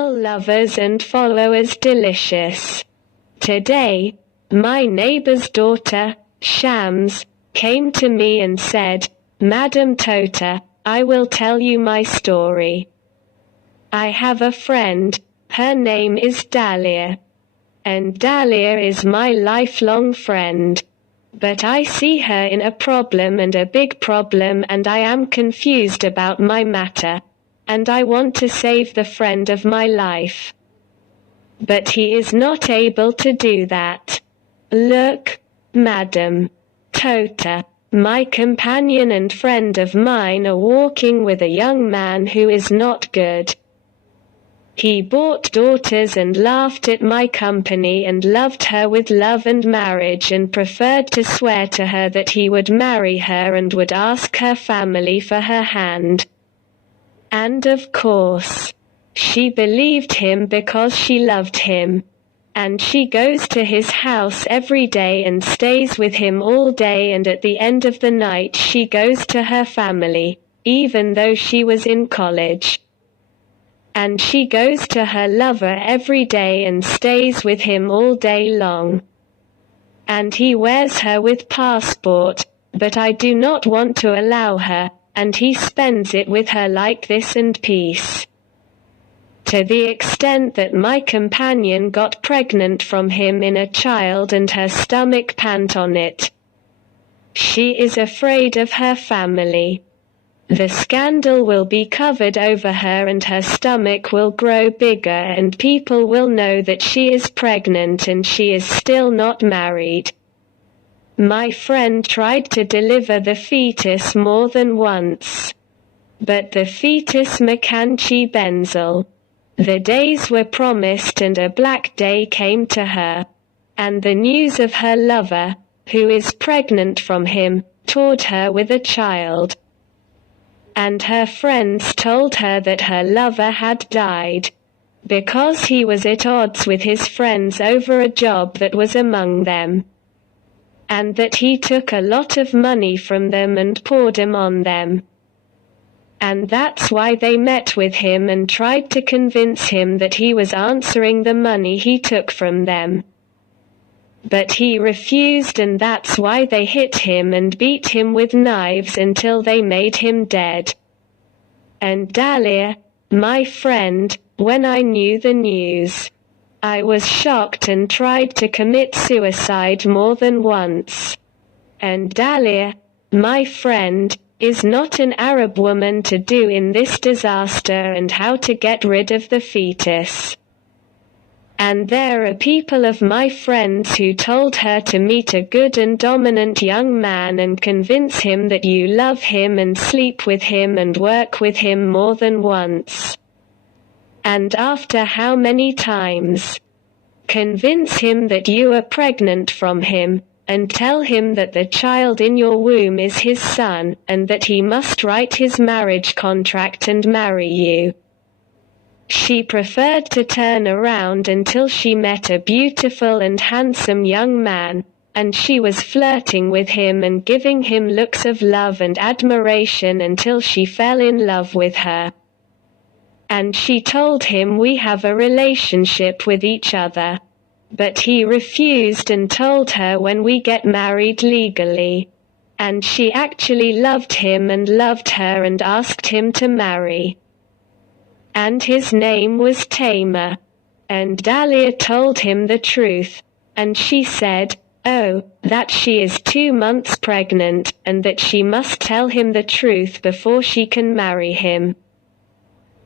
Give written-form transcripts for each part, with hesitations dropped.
channel lovers and followers delicious. Today, my neighbor's daughter, Shams, came to me and said, "Madam Tota, I will tell you my story. I have a friend, her name is Dahlia. And Dahlia is my lifelong friend. But I see her in a problem and a big problem and I am confused about my matter. And I want to save the friend of my life. But he is not able to do that. Look, Madam Tota, my companion and friend of mine are walking with a young man who is not good. He bought daughters and laughed at my company and loved her with love and marriage and preferred to swear to her that he would marry her and would ask her family for her hand. And of course, she believed him because she loved him. And she goes to his house every day and stays with him all day and at the end of the night she goes to her family, even though she was in college. And she goes to her lover every day and stays with him all day long. And he wears her with passport, but I do not want to allow her, and he spends it with her like this and peace. To the extent that my companion got pregnant from him in a child and her stomach pant on it. She is afraid of her family. The scandal will be covered over her and her stomach will grow bigger and people will know that she is pregnant and she is still not married. My friend tried to deliver the fetus more than once. But the fetus Makanchi Benzel. The days were promised and a black day came to her. And the news of her lover, who is pregnant from him, toured her with a child. And her friends told her that her lover had died. Because he was at odds with his friends over a job that was among them. And that he took a lot of money from them and poured them on them. And that's why they met with him and tried to convince him that he was answering the money he took from them. But he refused and that's why they hit him and beat him with knives until they made him dead. And Dahlia, my friend, when I knew the news, I was shocked and tried to commit suicide more than once. And Dahlia, my friend, is not an Arab woman to do in this disaster and how to get rid of the fetus. And there are people of my friends who told her to meet a good and dominant young man and convince him that you love him and sleep with him and work with him more than once. And after how many times? Convince him that you are pregnant from him, and tell him that the child in your womb is his son, and that he must write his marriage contract and marry you. She preferred to turn around until she met a beautiful and handsome young man, and she was flirting with him and giving him looks of love and admiration until she fell in love with her. And she told him we have a relationship with each other. But he refused and told her when we get married legally. And she actually loved him and loved her and asked him to marry. And his name was Tamer. And Dahlia told him the truth. And she said, oh, that she is 2 months pregnant, and that she must tell him the truth before she can marry him.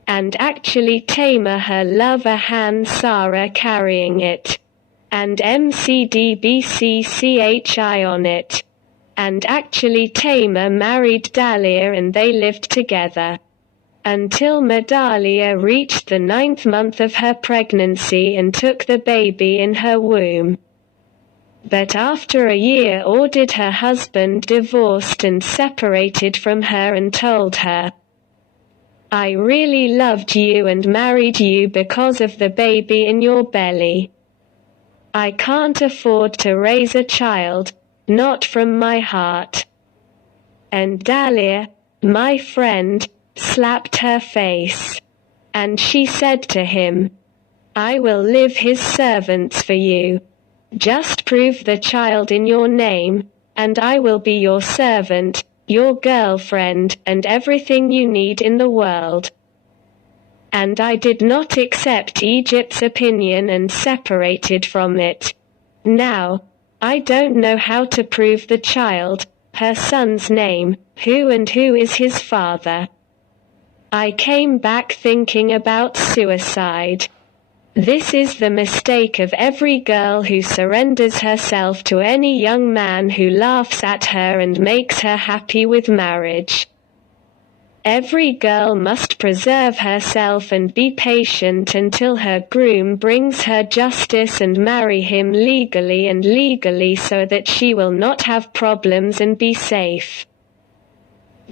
And actually Tamer her lover Han Sarah carrying it. And MCDBCCHI on it. And actually Tamer married Dahlia and they lived together. Until Madalia reached the 9th month of her pregnancy and took the baby in her womb. But after a year ordered her husband divorced and separated from her and told her, I really loved you and married you because of the baby in your belly. I can't afford to raise a child, not from my heart. And Dahlia, my friend, slapped her face. And she said to him, I will live his servants for you. Just prove the child in your name, and I will be your servant, your girlfriend, and everything you need in the world. And I did not accept Egypt's opinion and separated from it. Now, I don't know how to prove the child, her son's name, who is his father. I came back thinking about suicide. This is the mistake of every girl who surrenders herself to any young man who laughs at her and makes her happy with marriage. Every girl must preserve herself and be patient until her groom brings her justice and marry him legally so that she will not have problems and be safe.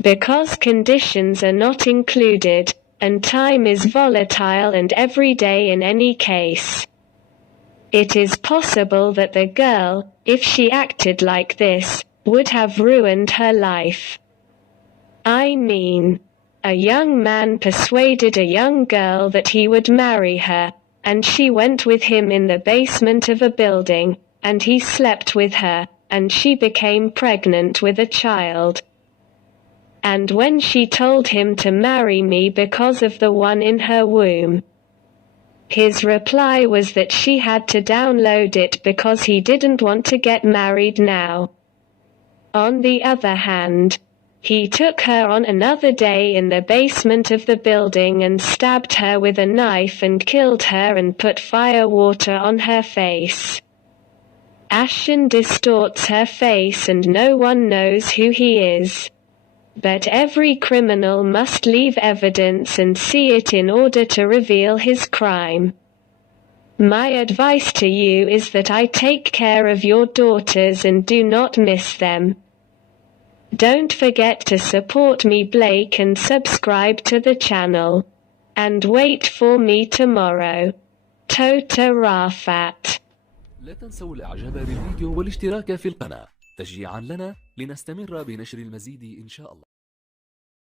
Because conditions are not included, and time is volatile and every day in any case. It is possible that the girl, if she acted like this, would have ruined her life. I mean, a young man persuaded a young girl that he would marry her, and she went with him in the basement of a building, and he slept with her, and she became pregnant with a child. And when she told him to marry me because of the one in her womb, his reply was that she had to download it because he didn't want to get married now. On the other hand, he took her on another day in the basement of the building and stabbed her with a knife and killed her and put fire water on her face. Ashen distorts her face and no one knows who he is. But every criminal must leave evidence and see it in order to reveal his crime. My advice to you is that I take care of your daughters and do not miss them. Don't forget to support me, Blake, and subscribe to the channel. And wait for me tomorrow. Tota Rafat. لا تنسوا الاعجاب بالفيديو والاشتراك في القناة تشجيعا لنا لنستمر بنشر المزيد إن شاء الله.